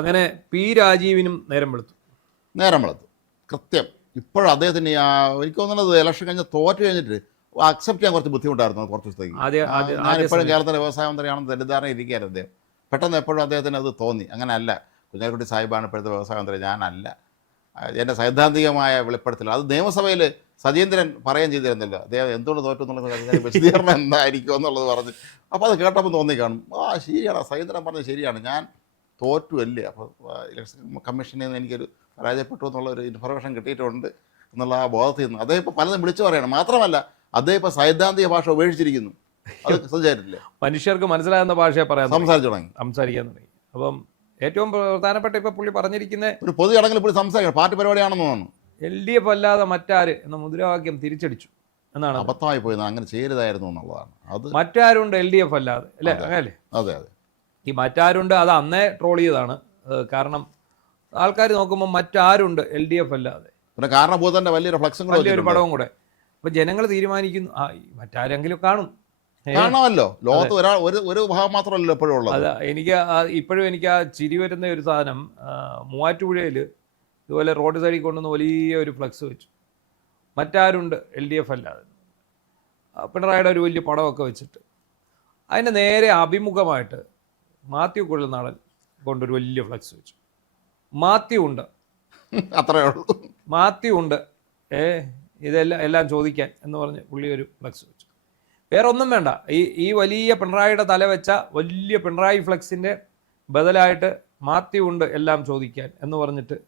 അങ്ങനെ പി രാജീവിനും നേരം വെളുത്തു. കൃത്യം. ഇപ്പോഴും അദ്ദേഹത്തിന് എനിക്ക് തോന്നുന്നത് ഇലക്ഷൻ കഴിഞ്ഞ് തോറ്റ് കഴിഞ്ഞിട്ട് അക്സെപ്റ്റ് ചെയ്യാൻ കുറച്ച് ബുദ്ധിമുട്ടായിരുന്നു കുറച്ച് ദിവസത്തേക്ക്. ഞാൻ ഇപ്പോഴും കേരളത്തിലെ വ്യവസായ മന്ത്രിയാണെന്ന് തെറ്റിദ്ധാരണ ഇരിക്കുകയായിരുന്നു അദ്ദേഹം. പെട്ടെന്ന് എപ്പോഴും അദ്ദേഹത്തിന് അത് തോന്നി. അങ്ങനെ അല്ല, കുഞ്ഞാലിക്കുട്ടി സാഹിബാണ് ഇപ്പോഴത്തെ വ്യവസായ മന്ത്രി, ഞാനല്ല. എൻ്റെ സൈദ്ധാന്തികമായ വെളിപ്പെടുത്തൽ അത് നിയമസഭയിൽ സജീന്ദ്രൻ പറയുകയും ചെയ്തിരുന്നില്ല. അദ്ദേഹം എന്തുകൊണ്ട് തോറ്റു എന്നുള്ളത് വിശദീകരണം എന്തായിരിക്കും എന്നുള്ളത് പറഞ്ഞ്. അപ്പോൾ അത് കേട്ടപ്പോൾ തോന്നി കാണും, ശരിയാണ്, സജീന്ദ്രൻ പറഞ്ഞത് ശരിയാണ്, ഞാൻ തോറ്റു അല്ലേ, അപ്പോൾ ഇലക്ഷൻ കമ്മീഷനിൽ നിന്ന് എനിക്കൊരു പരാജയപ്പെട്ടു എന്നുള്ളൊരു ഇൻഫർമേഷൻ കിട്ടിയിട്ടുണ്ട് എന്നുള്ള ആ ബോധത്തിൽ നിന്ന് അദ്ദേഹം ഇപ്പോൾ പലതും വിളിച്ചു പറയണം. മാത്രമല്ല അദ്ദേഹം ഇപ്പോൾ സൈദ്ധാന്തിക ഭാഷ ഉപേക്ഷിച്ചിരിക്കുന്നു. അത് ശ്രദ്ധിച്ചിട്ടില്ലേ? മനുഷ്യർക്ക് മനസ്സിലാകുന്ന ഭാഷയെ പറയാൻ സംസാരിക്കാൻ തുടങ്ങി. അപ്പം ഏറ്റവും പ്രധാനപ്പെട്ട ഇപ്പോൾ പുള്ളി പറഞ്ഞിരിക്കുന്ന ഒരു പൊതു ചടങ്ങിൽ പുള്ളി സംസാരിക്കണം, പാർട്ടി പരിപാടിയാണെന്ന് തോന്നുന്നു. LDF അല്ലാതെ മറ്റാര് എന്ന മുദ്രാവാക്യം തിരിച്ചടിച്ചു എന്നാണ്. അബദ്ധമായി പോയത്, അങ്ങനെ ചെയ്തതായിരുന്നു എന്നുള്ളതാണ്. അത് മറ്റാരുണ്ട് LDF അല്ലാതെ അല്ലേ? അങ്ങനല്ലേ? അതെ. ഈ മറ്റാരുണ്ട് അത് അന്നേ ട്രോൾ ചെയ്തതാണ്. കാരണം ആൾക്കാർ നോക്കുമ്പോൾ മറ്റാരുണ്ട് LDF അല്ലാതെ, പിന്നെ കാരണഭൂതന്റെ വലിയൊരു പടവും കൂടെ. അപ്പൊ ജനങ്ങൾ തീരുമാനിക്കുന്നു മറ്റാരെങ്കിലും കാണാമല്ലോ. ലോകത്ത് ഒരു ഭാഗം മാത്രമല്ലോ എപ്പോഴും ഉള്ളത്. അതാ ഇപ്പോഴും എനിക്ക് ആ ചിരി വരുന്ന ഒരു സാധനം, മൂവാറ്റുപുഴയിൽ ഇതുപോലെ റോഡ് സൈഡിൽ കൊണ്ടുവന്ന് വലിയ ഒരു ഫ്ലക്സ് വെച്ചു, മറ്റാരുണ്ട് LDF അല്ലാതെ, പിണറായിയുടെ ഒരു വലിയ പടമൊക്കെ വെച്ചിട്ട്. അതിൻ്റെ നേരെ അഭിമുഖമായിട്ട് മാത്യു കുഴൽനാടൻ കൊണ്ടൊരു വലിയ ഫ്ലക്സ് വെച്ചു, മാത്യു ഉണ്ട്, അത്രേ ഉള്ളൂ, മാത്യു ഉണ്ട്, എല്ലാം ചോദിക്കാൻ എന്ന് പറഞ്ഞ് പുള്ളി ഒരു ഫ്ലക്സ് വെച്ചു. വേറെ ഒന്നും വേണ്ട, ഈ വലിയ പിണറായിയുടെ തല വെച്ച വലിയ പിണറായി ഫ്ലക്സിൻ്റെ ബദലായിട്ട് മാത്യു ഉണ്ട് എല്ലാം ചോദിക്കാൻ എന്ന് പറഞ്ഞിട്ട്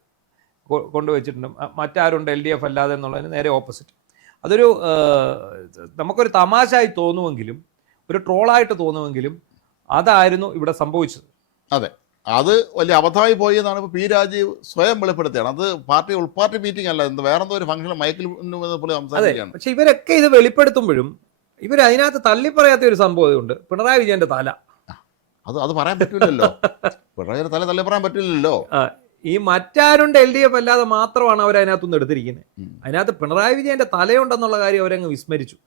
കൊണ്ടുവച്ചിട്ടുണ്ട്. മറ്റാരുണ്ട് LDF അല്ലാതെ എന്നുള്ളതിന് നേരെ ഓപ്പോസിറ്റ്. അതൊരു നമുക്കൊരു തമാശയായി തോന്നുമെങ്കിലും ഒരു ട്രോളായിട്ട് തോന്നുമെങ്കിലും അതായിരുന്നു ഇവിടെ സംഭവിച്ചത്. അതെ, അത് വലിയ അബദ്ധമായി പോയി എന്നാണ് ഇപ്പോൾ പി രാജീവ് സ്വയം വെളിപ്പെടുത്തിയാണ്. അത് ഉൾപാർട്ടി മീറ്റിംഗ് അല്ല, വേറെന്തോ ഒരു ഫംഗ്ഷൻ മൈക്കിൽ സംസാരിക്കുകയാണ്. പക്ഷെ ഇവരൊക്കെ ഇത് വെളിപ്പെടുത്തുമ്പോഴും ഇവർ അതിനകത്ത് തള്ളിപ്പറയാത്ത ഒരു സംഭവമുണ്ട്, പിണറായി വിജയന്റെ തല. അത് പറയാൻ പറ്റില്ലല്ലോ, പിണറായി തല തള്ളി പറയാൻ പറ്റില്ലല്ലോ. ഈ മറ്റാരുണ്ട് LDF അല്ലാതെ മാത്രമാണ് അവർ അതിനകത്തുനിന്ന് എടുത്തിരിക്കുന്നത്. അതിനകത്ത് പിണറായി വിജയന്റെ തലയുണ്ടെന്നുള്ള കാര്യം അവരങ്ങ് വിസ്മരിച്ചു.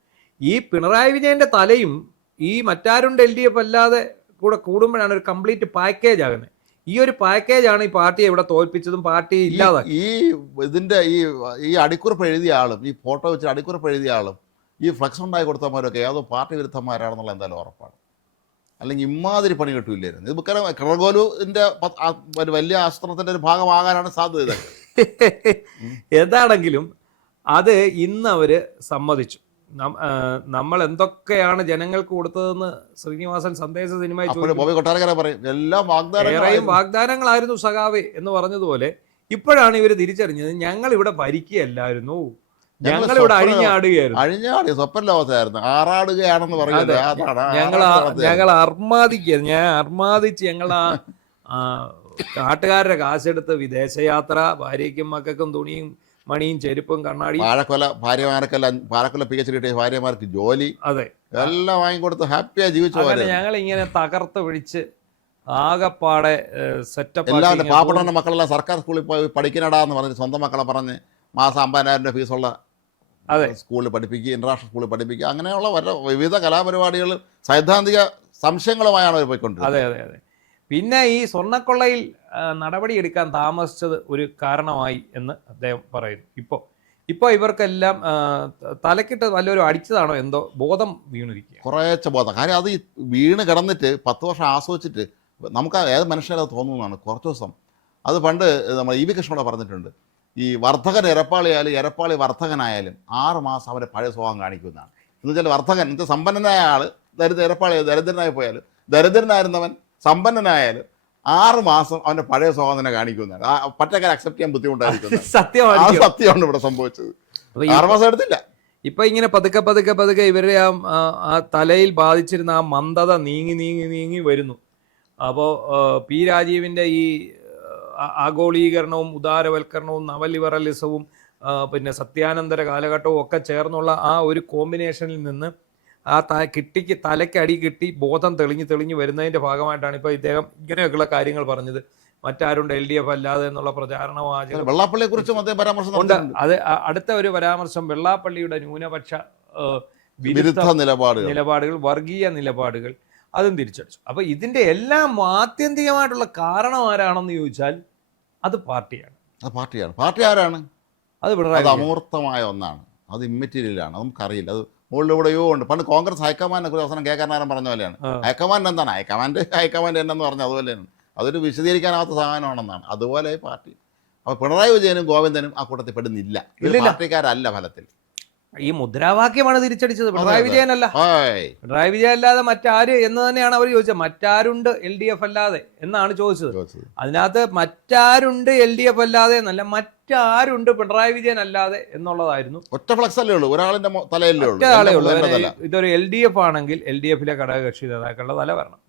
ഈ പിണറായി വിജയന്റെ തലയും ഈ മറ്റാരുണ്ട് LDF അല്ലാതെ കൂടെ കൂടുമ്പോഴാണ് ഒരു കംപ്ലീറ്റ് പാക്കേജ് ആകുന്നത്. ഈ ഒരു പാക്കേജാണ് ഈ പാർട്ടിയെ ഇവിടെ തോൽപ്പിച്ചതും പാർട്ടി ഇല്ലാതാക്കി. ഇതിന്റെ ഈ അടിക്കുറിപ്പ് എഴുതിയ ആളും ഈ ഫോട്ടോ വെച്ച് അടിക്കുറിപ്പ് എഴുതിയ ആളും ഈ ഫ്ലക്സ് ഉണ്ടായി കൊടുത്തവരൊക്കെ ഏതോ പാർട്ടി വിരുദ്ധന്മാരാണെന്നുള്ള എന്തായാലും ഉറപ്പാണ്. അല്ലെങ്കിൽ ഇമാതിരി പണി കിട്ടൂല്ലായിരുന്നു. ഇത് ക്രഗോലുവിന്റെ ഒരു വലിയ ആശ്രമത്തിന്റെ ഒരു ഭാഗമാകാനാണ് സാധ്യത. എന്താണെങ്കിലും അത് ഇന്ന് അവര് സമ്മതിച്ചു. നമ്മൾ എന്തൊക്കെയാണ് ജനങ്ങൾക്ക് കൊടുത്തതെന്ന് ശ്രീനിവാസൻ സന്ദേശ സിനിമ വാഗ്ദാനങ്ങളായിരുന്നു സഖാവേ എന്ന് പറഞ്ഞതുപോലെ ഇപ്പോഴാണ് ഇവർ തിരിച്ചറിഞ്ഞത് ഞങ്ങൾ ഇവിടെ ഭരിക്കുകയല്ലായിരുന്നു, ഞങ്ങളിവിടെ അഴിഞ്ഞാടി സ്വപ്ന ലോകത്തായിരുന്നു, ആറാടുകയാണെന്ന് പറയുന്നത്. ഞങ്ങൾ അർമാദിച്ച് ഞങ്ങൾ നാട്ടുകാരുടെ കാശെടുത്ത് വിദേശയാത്ര, ഭാര്യയ്ക്കും മക്കൾക്കും തുണിയും മണിയും ചെരുപ്പും കണ്ണാടി, പാലക്കൊല PhD കിട്ടിയ ഭാര്യമാർക്ക് ജോലി, അതെ, എല്ലാം വാങ്ങിക്കൊടുത്ത് ഹാപ്പിയായി ജീവിച്ചു. ഞങ്ങൾ ഇങ്ങനെ തകർത്ത് പിടിച്ച് ആകപ്പാടെ സെറ്റപ്പ്. എല്ലാവരും പാവപ്പെട്ട മക്കളെല്ലാം സർക്കാർ സ്കൂളിൽ പോയി പഠിക്കണടാന്ന് പറഞ്ഞ് സ്വന്തം മക്കളെ പറഞ്ഞ് മാസം 50,000 ഫീസുള്ള സ്കൂളിൽ പഠിപ്പിക്കുക, ഇന്റർനാഷണൽ സ്കൂളിൽ പഠിപ്പിക്കുക, അങ്ങനെയുള്ള വിവിധ കലാപരിപാടികൾ സൈദ്ധാന്തിക സംശയങ്ങളുമായാണ് അവർ പോയിക്കൊണ്ടിരുന്നത്. അതെ. പിന്നെ ഈ സ്വർണ്ണക്കൊള്ളയിൽ നടപടിയെടുക്കാൻ താമസിച്ചത് ഒരു കാരണമായി എന്ന് അദ്ദേഹം പറയുന്നു. ഇപ്പോൾ ഇവർക്കെല്ലാം തലക്കിട്ട് വല്ലവരും അടിച്ചതാണോ എന്തോ ബോധം വീണിരിക്കുക, കുറേശ്ശെ ബോധം. കാര്യം അത് വീണ് കിടന്നിട്ട് 10 വർഷം ആസ്വദിച്ചിട്ട് നമുക്ക് ഏത് മനുഷ്യരത് തോന്നുന്നതാണ്. കുറച്ച് ദിവസം അത് പണ്ട് നമ്മൾ EV കൃഷ്ണനോട് പറഞ്ഞിട്ടുണ്ട്, ഈ വർദ്ധകൻ ഇരപ്പാളിയായാലും ഇരപ്പാളി വർദ്ധകനായാലും 6 മാസം അവരെ പഴയ സ്വഭാവം കാണിക്കുന്നതാണ്. എന്ന് വെച്ചാൽ വർദ്ധകൻ എന്ന് സമ്പന്നനായ ആൾ ഇരപ്പാളി ദരിദ്രനായി പോയാലും ദരിദ്രനായിരുന്നവൻ സമ്പന്നനായാലും 6 മാസം അവന്റെ പഴയ സ്വഭാവം തന്നെ കാണിക്കുന്നതാണ്. പറ്റക്കാരെ അക്സെപ്റ്റ് ചെയ്യാൻ ബുദ്ധിമുട്ടായിരിക്കും. സത്യമാണ് ഇവിടെ സംഭവിച്ചത്. 6 മാസം എടുത്തില്ല. ഇപ്പൊ ഇങ്ങനെ പതുക്കെ ഇവരുടെ ആ തലയിൽ ബാധിച്ചിരുന്ന ആ മന്ദത നീങ്ങി വരുന്നു. അപ്പോൾ പി രാജീവിന്റെ ഈ ആഗോളീകരണവും ഉദാരവൽക്കരണവും നവലിബറലിസവും പിന്നെ സത്യാനന്തര കാലഘട്ടവും ഒക്കെ ചേർന്നുള്ള ആ ഒരു കോമ്പിനേഷനിൽ നിന്ന് ആ തലയ്ക്ക് അടി കിട്ടി ബോധം തെളിഞ്ഞു വരുന്നതിൻ്റെ ഭാഗമായിട്ടാണ് ഇപ്പോൾ ഇദ്ദേഹം ഇങ്ങനെയൊക്കെയുള്ള കാര്യങ്ങൾ പറഞ്ഞത്. മറ്റാരുണ്ട് LDF അല്ലാതെ എന്നുള്ള പ്രചാരണ വാചകം വെള്ളാപ്പള്ളിയെ കുറിച്ചും ഉണ്ട്. അത് അടുത്ത ഒരു പരാമർശം വെള്ളാപ്പള്ളിയുടെ ന്യൂനപക്ഷ വിരുദ്ധ നിലപാടുകൾ, വർഗീയ നിലപാടുകൾ, അതും തിരിച്ചടിച്ചു. അപ്പോൾ ഇതിൻ്റെ എല്ലാം ആത്യന്തികമായിട്ടുള്ള കാരണം ആരാണെന്ന് ചോദിച്ചാൽ അത് പാർട്ടിയാണ്. അത് പാർട്ടിയാണ്. പാർട്ടി ആരാണ്? അത് പിണറായി. അത് അമൂർത്തമായ ഒന്നാണ്, അത് ഇമ്മെറ്റീരിയലാണ്, നമുക്കറിയില്ല. അത് മുകളിലൂടെയോ ഉണ്ട്. പണ്ട് കോൺഗ്രസ് ഹൈക്കമാൻഡിനെ കുറിച്ച് അവസാനം കേൾക്കാനാരും പറഞ്ഞ പോലെയാണ്. ഹൈക്കമാൻഡ് എന്താണ്? ഹൈക്കമാൻഡ് എന്നു പറഞ്ഞാൽ അതുപോലെയാണ്, അതൊരു വിശദീകരിക്കാനാവാത്ത സാധനമാണെന്നാണ്. അതുപോലെ പാർട്ടി. അപ്പോൾ പിണറായി വിജയനും ഗോവിന്ദനും ആ കൂട്ടത്തിൽ പെടുന്നില്ല. പാർട്ടിക്കാരല്ല ഫലത്തിൽ. ഈ മുദ്രാവാക്യമാണ് തിരിച്ചടിച്ചത്, പിണറായി വിജയനല്ല. പിണറായി വിജയൻ അല്ലാതെ മറ്റാര് എന്ന് തന്നെയാണ് അവർ ചോദിച്ചത്. മറ്റാരുണ്ട് LDF അല്ലാതെ എന്നാണ് ചോദിച്ചത്. അതിനകത്ത് മറ്റാരുണ്ട് LDF അല്ലാതെ എന്നല്ല, മറ്റാരുണ്ട് പിണറായി വിജയൻ അല്ലാതെ എന്നുള്ളതായിരുന്നു. ഒറ്റ ഫ്ലക്സ് അല്ലേ ഉള്ളൂ, ഒരാളിന്റെ തലയല്ലേ ഉള്ളൂ. ഇതൊരു LDF ആണെങ്കിൽ LDFലെ ഘടകകക്ഷി നേതാക്കളുടെ തല വരണം.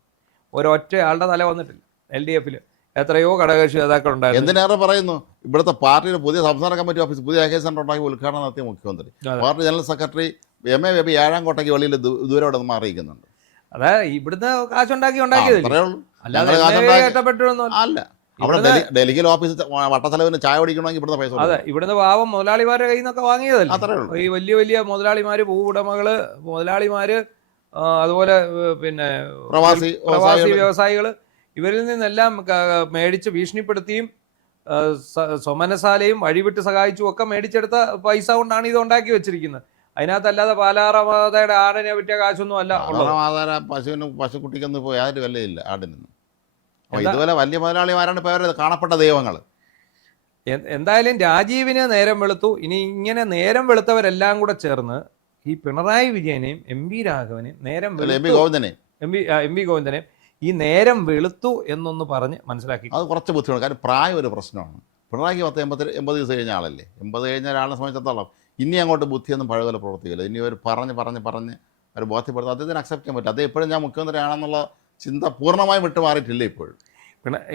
ഒരൊറ്റ ആളുടെ തല വന്നിട്ടില്ല. LDFല് എത്രയോ ഘടകകക്ഷി നേതാക്കൾ ഉണ്ടായിരുന്നു. എന്തിനേറെ പറയുന്നു, ഇവിടുത്തെ പാർട്ടിയുടെ പുതിയ സംസ്ഥാന കമ്മിറ്റി ഓഫീസ്, പുതിയ AK സെന്റർ ഉണ്ടാക്കി ഉദ്ഘാടനം നടത്തിയ മുഖ്യമന്ത്രി, party general secretary MA baby 7-ാം കോട്ടയ്ക്ക് വെളിയിൽ ദൂരെ അവിടെ നിന്ന് മാറിയിരിക്കുന്നുണ്ട്. അതെ, ഇവിടുന്ന് കാശുണ്ടാക്കിയതല്ലേ, അല്ലാതെ അല്ല. അവിടെ ഡൽഹിയിൽ ഓഫീസ് വട്ടച്ചെലവിന് ചായ കുടിക്കണമെങ്കിൽ ഇവിടുന്ന് പൈസ. അതെ, ഇവിടുന്ന് പാവം മുതലാളിമാരുടെ കയ്യിൽ നിന്നൊക്കെ വാങ്ങിയതല്ലേ. അത്രേ ഉള്ളൂ. ഈ വലിയ വലിയ മുതലാളിമാര്, ഭൂവുടമകള്, മുതലാളിമാര്, അതുപോലെ പിന്നെ പ്രവാസി വ്യവസായികള്, ഇവരിൽ നിന്നെല്ലാം മേടിച്ച് ഭീഷണിപ്പെടുത്തിയും സ്വമനസാലയും വഴിവിട്ട് സഹായിച്ചും ഒക്കെ മേടിച്ചെടുത്ത പൈസ കൊണ്ടാണ് ഇത് ഉണ്ടാക്കി വെച്ചിരിക്കുന്നത്. അതിനകത്തല്ലാതെ പാലാറമാതയുടെ ആടിനെ പറ്റിയ കാശൊന്നും അല്ല. പശുക്കുട്ടിക്കൊന്നും പോയി യാതൊരു വിലയില്ല ആടിനൊന്നും. ഇതുപോലെ വലിയ മുതലാളിമാരാണ് ഇപ്പോൾ കാണപ്പെട്ട ദൈവങ്ങൾ. എന്തായാലും രാജീവിന് നേരം വെളുത്തു. ഇനി ഇങ്ങനെ നേരം വെളുത്തവരെല്ലാം കൂടെ ചേർന്ന് ഈ പിണറായി വിജയനെയും MV രാഘവനെയും നേരം MV ഗോവിന്ദനെയും ഈ നേരം വെളുത്തു എന്നൊന്ന് പറഞ്ഞ് മനസ്സിലാക്കി. അത് കുറച്ച് ബുദ്ധിമുട്ട്. കാരണം പ്രായം ഒരു പ്രശ്നമാണ്. പിണറായിക്ക് 80 ദിവസം കഴിഞ്ഞ ആളല്ലേ. 80 കഴിഞ്ഞ ഒരാളിനെ സംബന്ധിച്ചിടത്തോളം ഇനി അങ്ങോട്ട് ബുദ്ധിയൊന്നും പഴയപോലെ പ്രവർത്തിക്കില്ല. ഇനി ഒരു പറഞ്ഞ് ഒരു ബോധ്യപ്പെടുത്തും. അദ്ദേഹത്തിന് അക്സെപ്റ്റ് ചെയ്യാൻ പറ്റും. അദ്ദേഹം ഇപ്പോഴും ഞാൻ മുഖ്യമന്ത്രിയാണെന്നുള്ള ചിന്ത പൂർണ്ണമായും വിട്ടുമാറിയിട്ടില്ല ഇപ്പോഴും.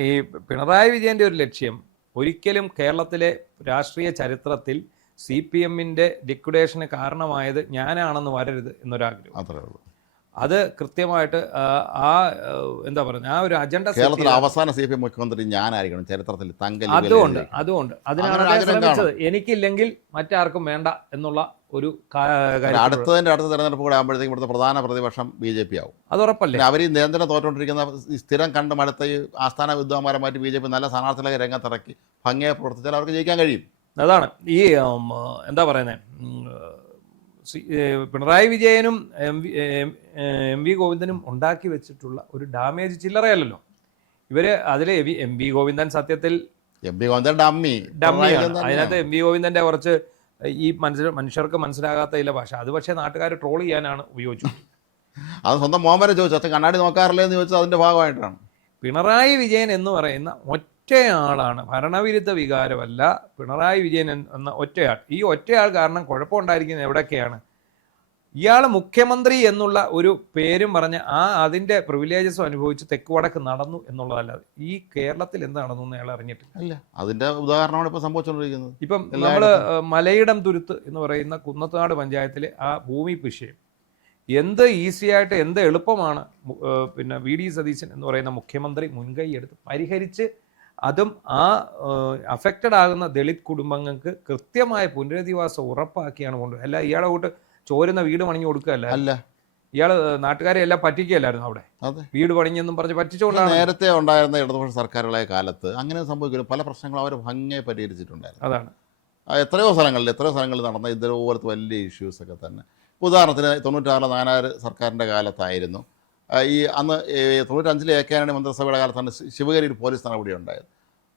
ഈ പിണറായി വിജയൻ്റെ ഒരു ലക്ഷ്യം ഒരിക്കലും കേരളത്തിലെ രാഷ്ട്രീയ ചരിത്രത്തിൽ CPMന്റെ ലിക്വിഡേഷന് കാരണമായത് ഞാനാണെന്ന് വരരുത് എന്നൊരാഗ്രഹം. അത്രേ ഉള്ളൂ. അത് കൃത്യമായിട്ട് എന്താ പറയുക, ആ ഒരു അജണ്ട. കേരളത്തിലെ അവസാന CPM മുഖ്യമന്ത്രി ഞാനായിരിക്കണം ചരിത്രത്തിൽ. അതുകൊണ്ട് അതിനാണ് ശ്രമിച്ചത്. എനിക്കില്ലെങ്കിൽ മറ്റാർക്കും വേണ്ട എന്നുള്ള ഒരു അടുത്ത തെരഞ്ഞെടുപ്പ് കൂടെ ആകുമ്പോഴത്തേക്കും ഇവിടുത്തെ പ്രധാന പ്രതിപക്ഷം BJP ആവും. അത് ഉറപ്പല്ലേ. അവർ ഈ നിരന്തരം തോറ്റുകൊണ്ടിരിക്കുന്ന സ്ഥിരം കണ്ട് മടുത്ത ഈ ആസ്ഥാന വിദ്വാന്മാരെ മാറ്റി BJP നല്ല സ്ഥാനാർത്ഥികളെ രംഗത്തിറക്കി ഭംഗിയായി പ്രവർത്തിച്ചാൽ അവർക്ക് ജയിക്കാൻ കഴിയും. അതാണ് ഈ എന്താ പറയുന്നത്, പിണറായി വിജയനും MV ഗോവിന്ദനും ഉണ്ടാക്കി വെച്ചിട്ടുള്ള ഒരു ഡാമേജ് ചില്ലറയല്ലല്ലോ ഇവര്. അതില് MV ഗോവിന്ദൻ സത്യത്തിൽ ഡമ്മിയാണ്. അതിനകത്ത് MV ഗോവിന്ദന്റെ കുറച്ച് ഈ മനുഷ്യർക്ക് മനസ്സിലാകാത്ത ചില ഭാഷ, അത് പക്ഷേ നാട്ടുകാർ ട്രോൾ ചെയ്യാനാണ് ഉപയോഗിച്ചത്. അത് സ്വന്തം മോമരെ ചോദിച്ചു, അച്ഛൻ കണ്ണാടി നോക്കാറില്ലേ എന്ന് ചോദിച്ചത് അതിന്റെ ഭാഗമായിട്ടാണ്. പിണറായി വിജയൻ എന്ന് പറയുന്ന ഒറ്റയാളാണ്, ഭരണവിരുദ്ധ വികാരമല്ല. പിണറായി വിജയൻ എന്ന ഒറ്റയാൾ, ഈ ഒറ്റയാൾ കാരണം കുഴപ്പമുണ്ടായിരിക്കുന്നത് എവിടെയൊക്കെയാണ്? ഇയാൾ മുഖ്യമന്ത്രി എന്നുള്ള ഒരു പേരും പറഞ്ഞ് അതിൻ്റെ പ്രിവിലേജസും അനുഭവിച്ച് തെക്ക് വടക്ക് നടന്നു എന്നുള്ളതല്ലാതെ ഈ കേരളത്തിൽ എന്ത് നടന്നു എന്ന് അയാൾ അറിഞ്ഞിട്ടില്ല. അതിൻ്റെ ഉദാഹരണമാണ് ഇപ്പോൾ സംഭവിച്ചുകൊണ്ടിരിക്കുന്നത്. ഇപ്പം നമ്മൾ മലയിടം തുരുത്ത് എന്ന് പറയുന്ന കുന്നത്തനാട് പഞ്ചായത്തിലെ ആ ഭൂമി വിഷയം എന്ത് ഈസിയായിട്ട് എന്ത് എളുപ്പമാണ് പിന്നെ VD സതീശൻ എന്ന് പറയുന്ന മുഖ്യമന്ത്രി മുൻകൈ എടുത്ത് പരിഹരിച്ച് അതും ആ അഫക്റ്റഡ് ആകുന്ന ദളിത് കുടുംബങ്ങൾക്ക് കൃത്യമായ പുനരധിവാസം ഉറപ്പാക്കിയാണ് കൊണ്ടുപോകുന്നത്. അല്ല ഇയാളെ കൂട്ട് ചോരുന്ന വീട് പണിഞ്ഞു കൊടുക്കുകയല്ല, അല്ല ഇയാള് നാട്ടുകാരെ എല്ലാം പറ്റിക്കുകയല്ലായിരുന്നു. അവിടെ വീട് പണിഞ്ഞെന്നും പറഞ്ഞ് പറ്റിച്ചുകൊണ്ടാണ്. നേരത്തെ ഉണ്ടായിരുന്ന ഇടതുപക്ഷ സർക്കാരുകളെ കാലത്ത് അങ്ങനെ സംഭവിക്കുന്നു. പല പ്രശ്നങ്ങളും അവർ ഭംഗിയായി പരിഹരിച്ചിട്ടുണ്ടായിരുന്നു. അതാണ് എത്രയോ സ്ഥലങ്ങളിൽ നടന്ന ഇതുപോലത്തെ വലിയ ഇഷ്യൂസൊക്കെ തന്നെ. ഉദാഹരണത്തിന് 96 നായനാർ സർക്കാരിൻ്റെ കാലത്തായിരുന്നു ഈ അന്ന് 95 AK ആന്റണി മന്ത്രിസഭയുടെ കാലത്താണ് ശിവഗിരിയിൽ പോലീസ് നടപടി ഉണ്ടായത്.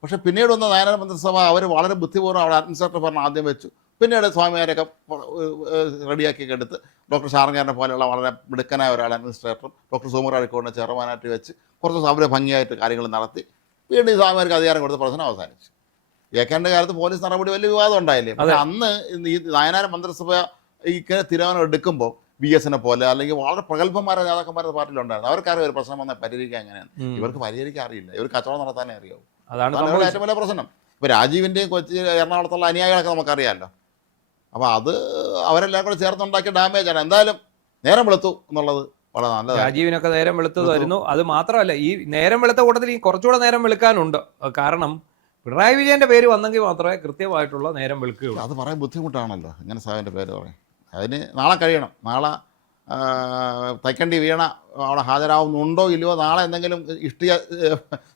പക്ഷേ പിന്നീട് വന്ന നായനാർ മന്ത്രിസഭ അവർ വളരെ ബുദ്ധിപൂർവ്വം അവിടെ അഡ്മിനിസ്ട്രേറ്റർ ഭരണം ആദ്യം വെച്ചു. പിന്നീട് സ്വാമിമാരൊക്കെ റെഡിയാക്കി എടുത്ത് ഡോക്ടർ ഷാർങ്ങാറിനെ പോലെയുള്ള വളരെ മിടുക്കനായ ഒരാൾ അഡ്മിനിസ്ട്രേറ്ററും ഡോക്ടർ സുമർ അഴിക്കോടിനെ ചെയർമാനായിട്ട് വെച്ച് കുറച്ച് ദിവസം അവർ ഭംഗിയായിട്ട് കാര്യങ്ങൾ നടത്തി വീണ്ടും ഈ സ്വാമിമാർക്ക് അധികാരം കൊടുത്ത പ്രശ്നം അവസാനിച്ചു. ഏക്കാൻ്റെ കാലത്ത് പോലീസ് നടപടി വലിയ വിവാദം ഉണ്ടായില്ലേ. പക്ഷേ അന്ന് ഈ നായനാർ മന്ത്രിസഭ ഇങ്ങനെ തീരുമാനം എടുക്കുമ്പോൾ VSനെ പോലെ അല്ലെങ്കിൽ വളരെ പ്രഗത്ഭന്മാരായ നേതാക്കന്മാരുടെ പാർട്ടിയിലുണ്ടായിരുന്നു. അവർക്കറിയാം ഒരു പ്രശ്നം വന്നാൽ പരിഹരിക്കാൻ എങ്ങനെയാണ്. ഇവർക്ക് പരിഹരിക്കാൻ അറിയില്ല, ഇവർ കച്ചവടം നടത്താനേ അറിയാവൂ. അതാണ് ഏറ്റവും വലിയ പ്രശ്നം. ഇപ്പോൾ രാജീവിൻ്റെയും കൊച്ചി എറണാകുളത്തുള്ള അനുയായികളൊക്കെ നമുക്കറിയാമല്ലോ. അപ്പോൾ അത് അവരെല്ലാം കൂടെ ചേർത്തുണ്ടാക്കിയ ഡാമേജാണ്. എന്തായാലും നേരം വെളുത്തു എന്നുള്ളത് വളരെ നല്ലത്. രാജീവിനൊക്കെ നേരം വെളുത്തത് വരുന്നു. അത് മാത്രമല്ല, ഈ നേരം വെളുത്ത കൂട്ടത്തിൽ ഈ കുറച്ചുകൂടെ നേരം വെളുക്കാനുണ്ട്. കാരണം പിണറായി വിജയൻ്റെ പേര് വന്നെങ്കിൽ മാത്രമേ കൃത്യമായിട്ടുള്ള നേരം വെളുക്കുകയുള്ളൂ. അത് പറയാൻ ബുദ്ധിമുട്ടാണല്ലോ, ഇങ്ങനെ സാഹിബിൻ്റെ പേര് പറയാം. അതിന് നാളെ കഴിയണം. നാളെ തൈക്കണ്ടി വീണ അവിടെ ഹാജരാവുന്നുണ്ടോ ഇല്ലയോ, നാളെ എന്തെങ്കിലും ഇഷ്ടിക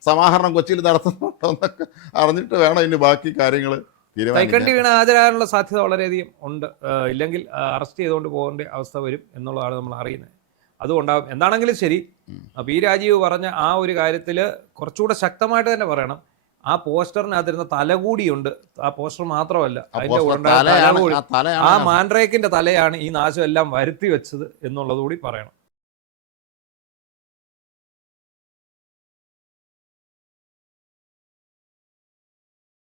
സമാഹരണം കൊച്ചിയിൽ നടത്തുന്നുണ്ടോ എന്നൊക്കെ അറിഞ്ഞിട്ട് വേണം ഇനി ബാക്കി കാര്യങ്ങൾ തീരുമാനിക്കാൻ. തൈക്കണ്ടി വീണ ഹാജരാകാനുള്ള സാധ്യത വളരെയധികം ഉണ്ട്. ഇല്ലെങ്കിൽ അറസ്റ്റ് ചെയ്തുകൊണ്ട് പോകേണ്ട അവസ്ഥ വരും എന്നുള്ളതാണ് നമ്മൾ അറിയുന്നത്. അതുകൊണ്ടാകും. എന്താണെങ്കിലും ശരി, പി രാജീവ് പറഞ്ഞ ആ ഒരു കാര്യത്തിൽ കുറച്ചുകൂടെ ശക്തമായിട്ട് തന്നെ പറയണം. ആ പോസ്റ്ററിനകത്തിരുന്ന തല കൂടിയുണ്ട്. ആ പോസ്റ്റർ മാത്രമല്ല, അതിന്റെ കൂടെ ആ മാൻഡ്രേക്കിന്റെ തലയാണ് ഈ നാശം എല്ലാം വരുത്തി വെച്ചത് എന്നുള്ളത് കൂടി പറയണം.